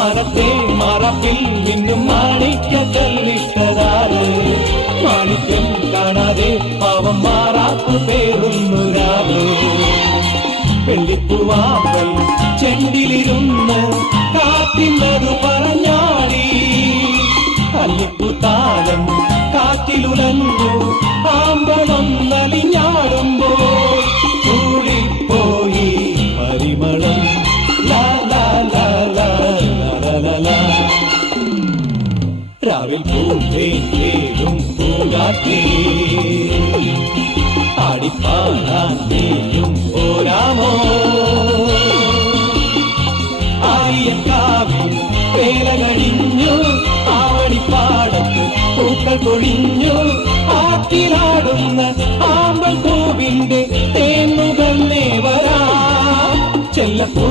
മാനത്തെ മറപ്പിൽ നിന്നും മാണിക്യ കല്ലിട്ടതാറ് മാണിക്യം കാണാതെ പാവം മാറാത്തു പേറുന്നൊരാറ് വെള്ളിപ്പൂവാമ്പൽ ചെണ്ടിലിരുന്ന് കാറ്റില്ലതു പറഞ്ഞാടി അല്ലിപ്പൂത്താലം കാറ്റിലുലഞ്ഞു ആമ്പളൊന്നലിഞ്ഞാടുമ്പോൾ കൂടിപ്പോയി പരിമളം ലാ ലാ ലാ ലാ ലാ ലാ. രാവിൽ പൂന്തേനും പൂങ്കാറ്റേ ആടിപ്പാടാൻ നീയും പോരാമോ ആര്യക്കാവിൽ വേല കഴിഞ്ഞു ആവണിപ്പാടത്ത് പൂക്കൾ കൊഴിഞ്ഞു ആറ്റിലാടുന്ന ആമ്പൽ പൂവിന്റെ തേന്നുകന്നേ വരാ ചെല്ലപ്പൂ